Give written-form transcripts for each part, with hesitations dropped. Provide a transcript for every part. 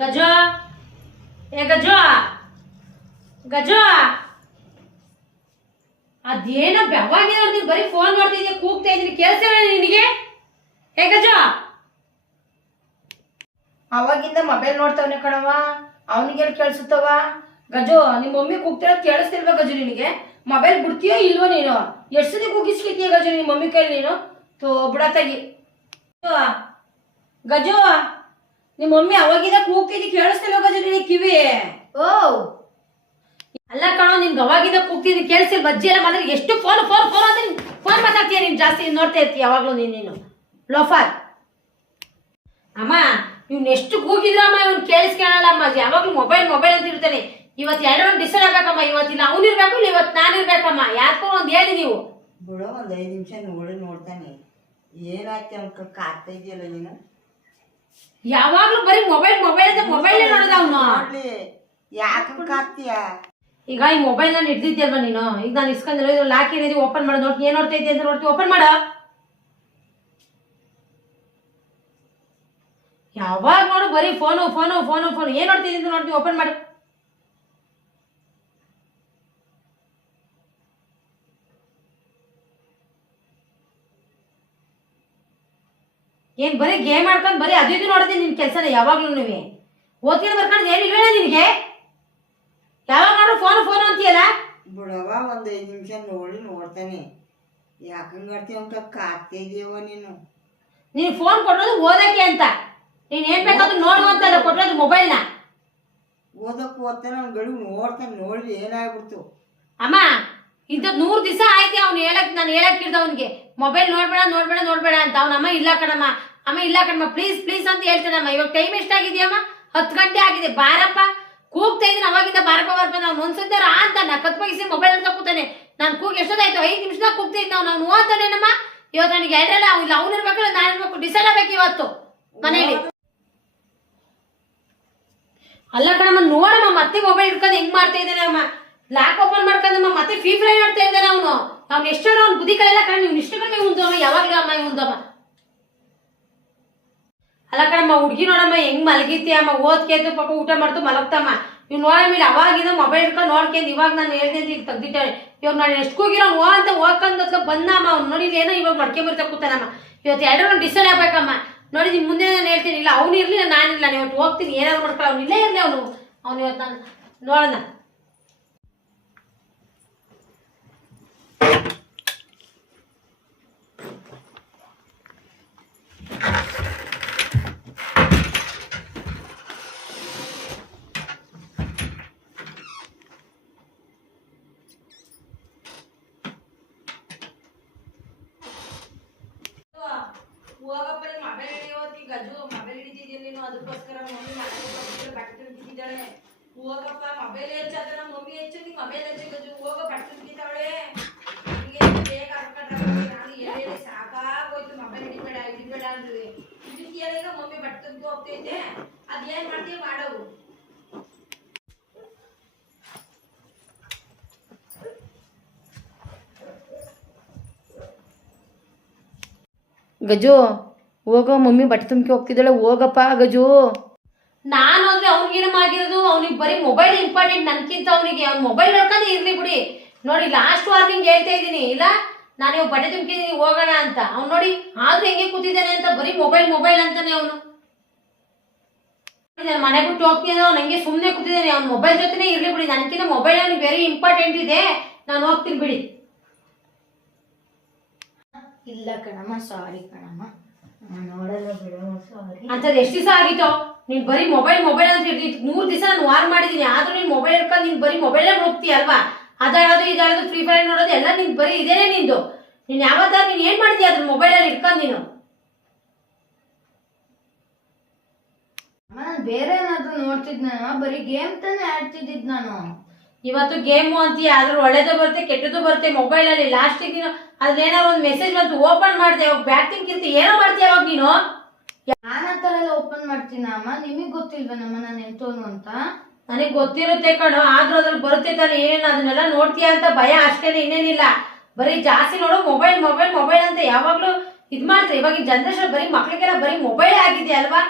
ಗಜೋ ಏ ಗಜೋ ಗಜೋ ಅದೇನೋ ಬೆವಾಗಿನ ನೀನು ಬರೀ ಫೋನ್ ಮಾಡ್ತಿದ್ಯಾ, ಕೂಗ್ತಾ ಇದ್ದೀನಿ, ಕೇಳಿಸ್ತಿಲ್ಲ ನಿನಗೆ? ಏ ಗಜೋ, ಅವಾಗಿಂದ ಮೊಬೈಲ್ ನೋಡ್ತಾವನೆ ಕಣವ, ಅವನಿಗೆ ಕೇಳಿಸುತ್ತವ? ಗಜು, ನಿಮ್ಮ ಮಮ್ಮಿ ಕೂಗ್ತಿರೋದು ಕೇಳಿಸ್ತಿಲ್ವಾ ಗಜು ನಿನಗೆ? ಮೊಬೈಲ್ ಬಿಡ್ತೀಯೋ ಇಲ್ವೋ ನೀನು? ಎಷ್ಟು ಸತಿ ಕೂಗಿಸ್ಲಿತ್ತೀಯ ಗಜು ನಿಮ್ಮ ಮಮ್ಮಿ ಕೈಲಿ ನೀನು? ಬಿಡತ್ತಾಗಿ ಗಜು, ನಿಮ್ಮ ಮಮ್ಮಿ ಅವಾಗಿಂದ ಕೂಗ್ತಿದ್ದಿ ಕೇಳಿಸ್ತಿಲ್ವ ಗಜು ನಿನಗೆ ಕಿವಿ? ಓ ಅಲ್ಲ ಕಣೋ, ನಿನ್ಗೆ ಅವಾಗಿಂದ ಕೂಗ್ತಿದ್ದಿ ಕೇಳಿಸ್ತಿಲ್? ಬಜ್ಜಿ ಎಲ್ಲ ಮಾತ್ರ ಎಷ್ಟು ಫೋನ್ ಫೋನ್ ಫೋನ್ ಅಂತ ಫೋನ್ ಮಾತಾಡ್ತೀಯ ನೀನು, ಜಾಸ್ತಿ ನೋಡ್ತಾ ಇರ್ತೀಯ ಯಾವಾಗಲೂ ನೀನು ಲೋಫರ್. ಅಮ್ಮ ಇವ್ನು ಎಷ್ಟು ಕೂಗಿದ್ರಮ್ಮ, ಇವ್ನು ಕೇಳಿಸ್ಕೊಳ್ಳಲ್ಲಮ್ಮ, ಯಾವಾಗಲೂ ಮೊಬೈಲ್ ಮೊಬೈಲ್ ಅಂತ ಇರ್ತಾನೆ. ಇವತ್ತು ಎರಡೊಂದು ಡಿಸೈಡ್ ಆಗ್ಬೇಕಮ್ಮ, ಇವತ್ತಿನ ಅವ್ನು ಇರ್ಬೇಕು ಇಲ್ಲ ಇವತ್ತು ನಾನು ಇರ್ಬೇಕಮ್ಮ, ಯಾಕೋ ಒಂದು ಹೇಳಿ ನೀವು. ಬಿಡೋ, ಒಂದು 5 ನಿಮಿಷ ನೋಡಿ ನೋಡ್ತಾನೆ, ಏನಾಯ್ತು ಅವ್ನ ಕಾಡ್ತಾ ಇದೆಯಲ್ಲ ನೀನು. ಯಾವಾಗ್ಲೂ ಬರೀ ಮೊಬೈಲ್ ಮೊಬೈಲ್ ಅಂತ ಮೊಬೈಲ್ ನೋಡೋದು ಅವನು. ಯಾಕೆ ಕಾಡ್ತೀಯ? ಈಗ ಈ ಮೊಬೈಲ್ ನಾನು ಹಿಡ್ದಿದ್ಯಲ್ವ ನೀನು, ಈಗ ನಾನು ಇಸ್ಕೊಂಡಿರೋ ಲಾಕ್ ಏನಿದೆ ಓಪನ್ ಮಾಡೋದು, ನೋಡಿ ಏನ್ ನೋಡ್ತಾ ಇದ್ದೆ ಅಂತ ನೋಡ್ತೀವಿ, ಓಪನ್ ಮಾಡ. ಯಾವಾಗ ನೋಡು ಬರೀ ಫೋನು ಫೋನು ಫೋನು ಫೋನು, ಏನ್ ನೋಡ್ತಿದ್ದೆ ಅಂತ ನೋಡ್ತೀವಿ, ಓಪನ್ ಮಾಡು. ಏನ್ ಬರೀ ಗೇಮ್ ಆಡ್ಕೊಂಡು ಬರೀ ಅದು ಇದು ನೋಡ್ತೀನಿ ನಿನ್ ಕೆಲಸನ ಯಾವಾಗ್ಲೂ. ನೀವೇ ಓದ್ಕೊಂಡು ಬರ್ಕೊಂಡು ಏನಿಲ್ವೇನ ನಿನಗೆ? ಯಾವಾಗ ನೋಡು ಫೋನು ಫೋನು ಅಂತೀಯಲ್ಲ. ಬಿಡವ, ಒಂದು 5 ನಿಮಿಷ ನೋಡಿ ನೋಡ್ತಾನೆ, ಯಾಕಂಗಾಡ್ತೀವಿ ಅಂತ ಕಾಡ್ತಾ ಇದೆಯವ ನೀನು. ನೀನು ಫೋನ್ ಕೊಟ್ಟೋದು ಓದಕ್ಕೆ ಅಂತ, ನೀನ್ ಏನ್ ಬೇಕಾದ್ರೂ ನೋಡುವಂತಲ್ಲ ಕೊಟ್ಟೋದು ಮೊಬೈಲ್ನ. ಓದಕ್ಕೆ ಓದ್ತಾನೆ, ಅವ್ನ ಗಡಿ ನೋಡ್ತಾನೆ, ನೋಡಿ ಏನಾಗ್ಬಿಡ್ತು. ಅಮ್ಮ ಇಂಥದ್ದು 100 ದಿವಸ ಆಯ್ತು ಅವ್ನು ನಾನು ಹೇಳಕ್ ಇಡ್ದ ಅವನಿಗೆ ಮೊಬೈಲ್ ನೋಡ್ಬೇಡ ನೋಡ್ಬೇಡ ನೋಡ್ಬೇಡ ಅಂತ. ಅವನಮ್ಮ ಇಲ್ಲ ಕಣಮ್ಮ, ಅಮ್ಮ ಇಲ್ಲ ಕಣಮ್ಮ, ಪ್ಲೀಸ್ ಪ್ಲೀಸ್ ಅಂತ ಹೇಳ್ತಾನಮ್ಮ. ಇವಾಗ ಟೈಮ್ ಎಷ್ಟಾಗಿದೆಯಮ್ಮ? 10 ಗಂಟೆ ಆಗಿದೆ, ಬಾರಪ್ಪ. ಕೂಗ್ತಾ ಇದ್ದೀನಿ ಅವಾಗಿಂದ, ಬಾರಪ್ಪ ಬಾರಪ್ಪ. ನಾವು ಒಂದ್ಸಂತಾರ ಅಂತ ಕತ್ಪಗಿಸಿ ಮೊಬೈಲ್ ಅಂತ ಕೂತಾನೆ. ನಾನು ಕೂಗಿ ಎಷ್ಟೊತ್ತಾಯ್ತು? 5 ನಿಮಿಷದಾಗ ಕೂಗ್ತಾ ಇದ್ದ ನಾವು ಓದ್ತಾನೇನಮ್ಮ. ಇವತ್ತು ನನಗೆ ಎರಡಲ್ಲ, ಇಲ್ಲ ಅವ್ನು ಇರ್ಬೇಕು ನಾನು ಇರ್ಬೇಕು, ಡಿಸೈಡ್ ಆಗ್ಬೇಕು ಇವತ್ತು ಮನೇಲಿ. ಅಲ್ಲ ಕಣಮ್ಮ, ನೋಡಮ್ಮ ಮತ್ತೆ ಮೊಬೈಲ್ ಇಟ್ಕೊಂಡು ಹೆಂಗ್ ಮಾಡ್ತಾ ಇದ್ದಾನೆ ಅಮ್ಮ. ಲಾಕ್ ಓಪನ್ ಮಾಡ್ಕೊಂಡಮ್ಮ ಮತ್ತೆ ಫ್ರೀ ಫೈರ್ ಆಡ್ತಾ ಇದ್ದಾನೆ ಅವನು. ಅವ್ನು ಎಷ್ಟೋ ಅವ್ನು ಬುದ್ಧಿ ಕಳೆಲ್ಲ ಕಣ, ನೀವು ಇಷ್ಟು ಕಡಿಮೆ ಉಂದಮ್ಮ ಯಾವಾಗ್ಲೂ ಅಮ್ಮ ಇವಂದಮ್ಮ. ಅಲ್ಲ ಕಣಮ್ಮ, ಹುಡುಗಿ ನೋಡಮ್ಮ ಹೆಂಗ್ ಮಲಗಿತ್ತಿ ಅಮ್ಮ, ಓದ್ಕೇತು ಪಾಪ ಊಟ ಮಾಡ್ತು ಮಲಗ್ತಮ್ಮ. ಇವ್ ನೋಡಮ್ಮ ಅವಾಗಿಂದ ಮೊಬೈಲ್ ಇಟ್ಕೊಂಡು ನೋಡ್ಕೊಂಡು ಇವಾಗ ನಾನು ಹೇಳ್ದೆ ಈಗ ತೆಗ್ದಿಟ್ಟಾಳೆ. ಇವಾಗ ನಾನು ಎಷ್ಟು ಕೂಗಿರೋ ಓ ಅಂತ ಹೋಗ್ಕೊಂಡ್ ಬಂದಮ್ಮ. ಅವ್ನು ನೋಡಿದ್ರೆ ಏನೋ ಇವಾಗ ಮಡ್ಕೆ ಬರ್ತಾ ಕೂತಾನಮ್ಮ. ಇವತ್ತು ಎರಡರೂ ಡಿಸೈಡ್ ಆಗ್ಬೇಕಮ್ಮ. ನೋಡಿ ನಿಮ್ ಮುಂದೆ ನಾನು ಹೇಳ್ತೀನಿ, ಇಲ್ಲ ಅವ್ನು ಇರ್ಲಿಲ್ಲ ನಾನಿಲ್ಲ, ನಾನು ಇವತ್ತು ಹೋಗ್ತೀನಿ ಏನಾದ್ರು ಮಾಡ್ಕೊಳ್ಳ, ಅವ್ನು ಇಲ್ಲೇ ಇರಲಿ ಅವ್ನು ಇವತ್ತು ನಾನು ನೋಡೋಣ. ಹೋಗಪ್ಪ, ಮೊಬೈಲ್ ಹಿಡಿಯೋತಿ ಗಜು, ಮೊಬೈಲ್ ಹಿಡಿತಿದ್ಯ ನೀನು, ಅದಕ್ಕೋಸ್ಕರ ಮಮ್ಮಿ ಬಟ್ಟೆ ತುಂಬಿದ್ದಾಳೆ. ಹೋಗಪ್ಪ, ಮೊಬೈಲ್ ಹೆಚ್ಚಾದ ನಮ್ಮ ಮಮ್ಮಿ ಹೆಚ್ಚು, ನೀ ಮೊಬೈಲ್ ಹೆಚ್ಚು ಗಜು. ಹೋಗ ಬಟ್ಟೆ ತುಂಬಿದ್ದಾಳೆ, ಬೇಗ ನಾನು ಹೇಳಿ ಸಾಕಾಗೋಯ್ತು. ಮೊಬೈಲ್ ಹಿಡಿಬೇಡ ಅಂದ್ರೆ ಇದಕ್ಕೆ ಮಮ್ಮಿ ಬಟ್ಟೆ ತುಂಬಿ ಹೋಗ್ತೈತೆ, ಅದೇನ್ ಮಾಡ್ತೀವಿ ಮಾಡೋವು. ಗಜು ಹೋಗೋ, ಮಮ್ಮಿ ಬಟ್ಟೆ ತುಂಬಿ ಹೋಗ್ತಿದ್ದಾಳೆ, ಹೋಗಪ್ಪ ಗಜು. ನಾನು ಅಂದ್ರೆ ಅವ್ನಿಗೇನಮ್ಮ ಆಗಿರೋದು? ಅವ್ನಿಗೆ ಬರೀ ಮೊಬೈಲ್ ಇಂಪಾರ್ಟೆಂಟ್ ನನ್ಕಿಂತ. ಅವ್ನಿಗೆ ಅವ್ನು ಮೊಬೈಲ್ ನೋಡ್ಕೊಂಡು ಇರ್ಲಿ ಬಿಡಿ. ನೋಡಿ ಲಾಸ್ಟ್ ವಾರ್ನಿಂಗ್ ಹೇಳ್ತಾ ಇದ್ದೀನಿ, ಇಲ್ಲ ನಾನು ಇವಾಗ ಬಟ್ಟೆ ತುಂಬಿದ್ದೀನಿ ಹೋಗೋಣ ಅಂತ. ಅವ್ನು ನೋಡಿ ಆದ್ರೂ ಹೆಂಗೆ ಕೂತಿದ್ದಾನೆ ಅಂತ, ಬರೀ ಮೊಬೈಲ್ ಮೊಬೈಲ್ ಅಂತಾನೆ ಅವನು. ನಾನು ಮನೆ ಬಿಟ್ಟು ಹೋಗ್ತೀನಿ ಅಂದ್ರೆ ನಂಗೆ ಸುಮ್ಮನೆ ಕೂತಿದ್ದಾನೆ. ಅವ್ನು ಮೊಬೈಲ್ ಜೊತೆನೇ ಇರ್ಲಿ ಬಿಡಿ, ನನ್ಕಿಂತ ಮೊಬೈಲ್ ಅವ್ನಿಗೆ ವೆರಿ ಇಂಪಾರ್ಟೆಂಟ್ ಇದೆ. ನಾನು ಹೋಗ್ತೀನಿ ಬಿಡಿ. ಇಲ್ಲ ಕಣಮ್ಮ, ಸಾರಿ ಕಣಮ್ಮ, ನೋಡಲ್ಲ ಬಿಡಮ್ಮ, ಸಾರಿ. ಅಂತದ್ ಎಷ್ಟು ದಿವಸ ಆಗಿತ್ತು ನೀನ್ ಬರೀ ಮೊಬೈಲ್ ಮೊಬೈಲ್ ಅಂತ ಇರ್ತಿತ್ತು? 100 ದಿವಸ ನಾನು ವಾರ್ ಮಾಡಿದೀನಿ, ಆದ್ರೂ ನೀನ್ ಮೊಬೈಲ್ ಇಟ್ಕೊಂಡು ನೀನ್ ಬರೀ ಮೊಬೈಲೇ ಹೋಗ್ತೀಯ ಅಲ್ವಾ? ಅದಾಡೋದು ಇದಾಡೋದು ಫ್ರೀ ಫೈರ್ ನೋಡೋದು ಎಲ್ಲ ನಿನ್ ಬರೀ ಇದೇನೆ ನಿಂದು. ನೀನ್ ಯಾವತ್ತಾರು ನೀನ್ ಏನ್ ಮಾಡ್ತೀಯ ಅದ್ರ ಮೊಬೈಲಲ್ಲಿ ಇಟ್ಕೊಂಡು ನೀನು? ನಾನು ಬೇರೆ ಏನಾದ್ರು ನೋಡ್ತಿದ್ನ, ಬರೀ ಗೇಮ್ ತಾನೇ ಆಡ್ತಿದ್ದಿದ್ ನಾನು. ಇವತ್ತು ಗೇಮು ಅಂತೀಯ, ಅದ್ರ ಒಳ್ಳೇದು ಬರುತ್ತೆ ಕೆಟ್ಟದ್ದು ಬರುತ್ತೆ ಮೊಬೈಲಲ್ಲಿ. ಲಾಸ್ಟಿಗೆ ನೀನು ಅದ್ರೇನಾರು ಒಂದು ಮೆಸೇಜ್ ಬಂತು ಓಪನ್ ಮಾಡಿದೆ, ಬ್ಯಾಟಿಂಗ್ ಕಿಂತ ಏನೋ ಮಾಡ್ತೀಯ ಅವಾಗ ನೀನು. ನಾನು ಆ ಥರ ಎಲ್ಲ ಓಪನ್ ಮಾಡ್ತೀನ ಅಮ್ಮ? ನಿಮಗ್ ಗೊತ್ತಿಲ್ವನಮ್ಮ ನಾನು ಎಂತೋನು ಅಂತ? ನನಗೆ ಗೊತ್ತಿರುತ್ತೆ ಕಣೋ, ಆದ್ರೂ ಅದ್ರಲ್ಲಿ ಬರುತ್ತೆ ತಾನೆ ಏನೇನು, ಅದನ್ನೆಲ್ಲ ನೋಡ್ತೀಯ ಅಂತ ಭಯ ಅಷ್ಟೇನೆ, ಇನ್ನೇನಿಲ್ಲ. ಬರೀ ಜಾಸ್ತಿ ನೋಡು ಮೊಬೈಲ್ ಮೊಬೈಲ್ ಮೊಬೈಲ್ ಅಂತ ಯಾವಾಗ್ಲೂ ಇದ್ ಮಾಡ್ತಾರೆ. ಇವಾಗ ಜನರೇಷನ್ ಬರೀ ಮಕ್ಳಿಗೆಲ್ಲ ಬರೀ ಮೊಬೈಲ್ ಆಗಿದೆ ಅಲ್ವಾ?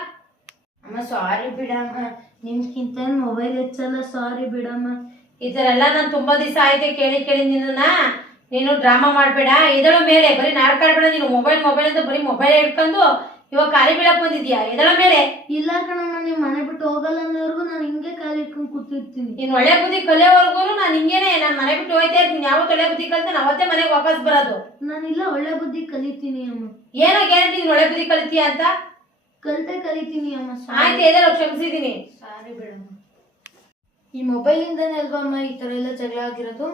ಅಮ್ಮ ಸಾರಿ ಬಿಡಮ್ಮ, ನಿಮ್ಗಿಂತ ಮೊಬೈಲ್ ಹೆಚ್ಚಲ್ಲ, ಸಾರಿ ಬಿಡಮ್ಮ. ಈ ತರ ಎಲ್ಲ ನಾನು ತುಂಬಾ ದಿವಸ ಆಯ್ತೆ ಕೇಳಿ ಕೇಳಿ ನಿನ್ನ. ನೀನು ಡ್ರಾಮಾ ಮಾಡ್ಬೇಡ, ಎದಳ ಮೇಲೆ ಬರೀ ನಾಡ್ಕಾಡ್ಬೇಡ. ನೀನು ಮೊಬೈಲ್ ಮೊಬೈಲ್ ಅಂತ ಬರೀ ಮೊಬೈಲ್ ಹಿಡ್ಕೊಂಡು ಇವಾಗ ಖಾಲಿ ಬೀಳಕ್ ಬಂದಿದ್ಯಾ. ಎದಳ ಮೇಲೆ. ಇಲ್ಲ ಕಣಮ್ಮ, ನೀವು ಮನೆ ಬಿಟ್ಟು ಹೋಗಲ್ಲ ಅನ್ನೋವರೆಗೂ ನಾನು ಹಿಂಗೆ ಖಾಲಿ ಇಟ್ಕೊಂಡು ಕೂತಿರ್ತೀನಿ. ನೀನ್ ಒಳ್ಳೆ ಬುದ್ಧಿ ಕಲಿಯೋವರೆಗೂ ನಾನು ಹಿಂಗೇನೆ, ನಾನು ಮನೆ ಬಿಟ್ಟು ಹೋಯ್ತಾ ಇರ್ತೀನಿ. ಯಾವತ್ತು ಒಳ್ಳೆ ಬುದ್ಧಿ ಕಲಿತ ಅವತ್ತೇ ಮನೆಗೆ ವಾಪಸ್ ಬರೋದು. ನಾನಿಲ್ಲ ಒಳ್ಳೆ ಬುದ್ಧಿ ಕಲಿತೀನಿ ಅಮ್ಮ. ಏನೋ ಗ್ಯಾರಂಟಿ ನೀನ್ ಒಳ್ಳೆ ಬುದ್ಧಿ ಕಲಿತೀಯ ಅಂತ? ಕಲಿತೀನಿ ಅಮ್ಮ. ಆಯ್ತು, ಎದಳ ಕ್ಷಮಿಸಿದೀನಿ. ಸಾರಿ ಬಿಡಮ್ಮ. ಈ ಮೊಬೈಲಿಂದಾನೇ ಅಲ್ವಾ ಅಮ್ಮ ಈ ತರ ಎಲ್ಲ ಜಗಳ ಆಗಿರೋದು?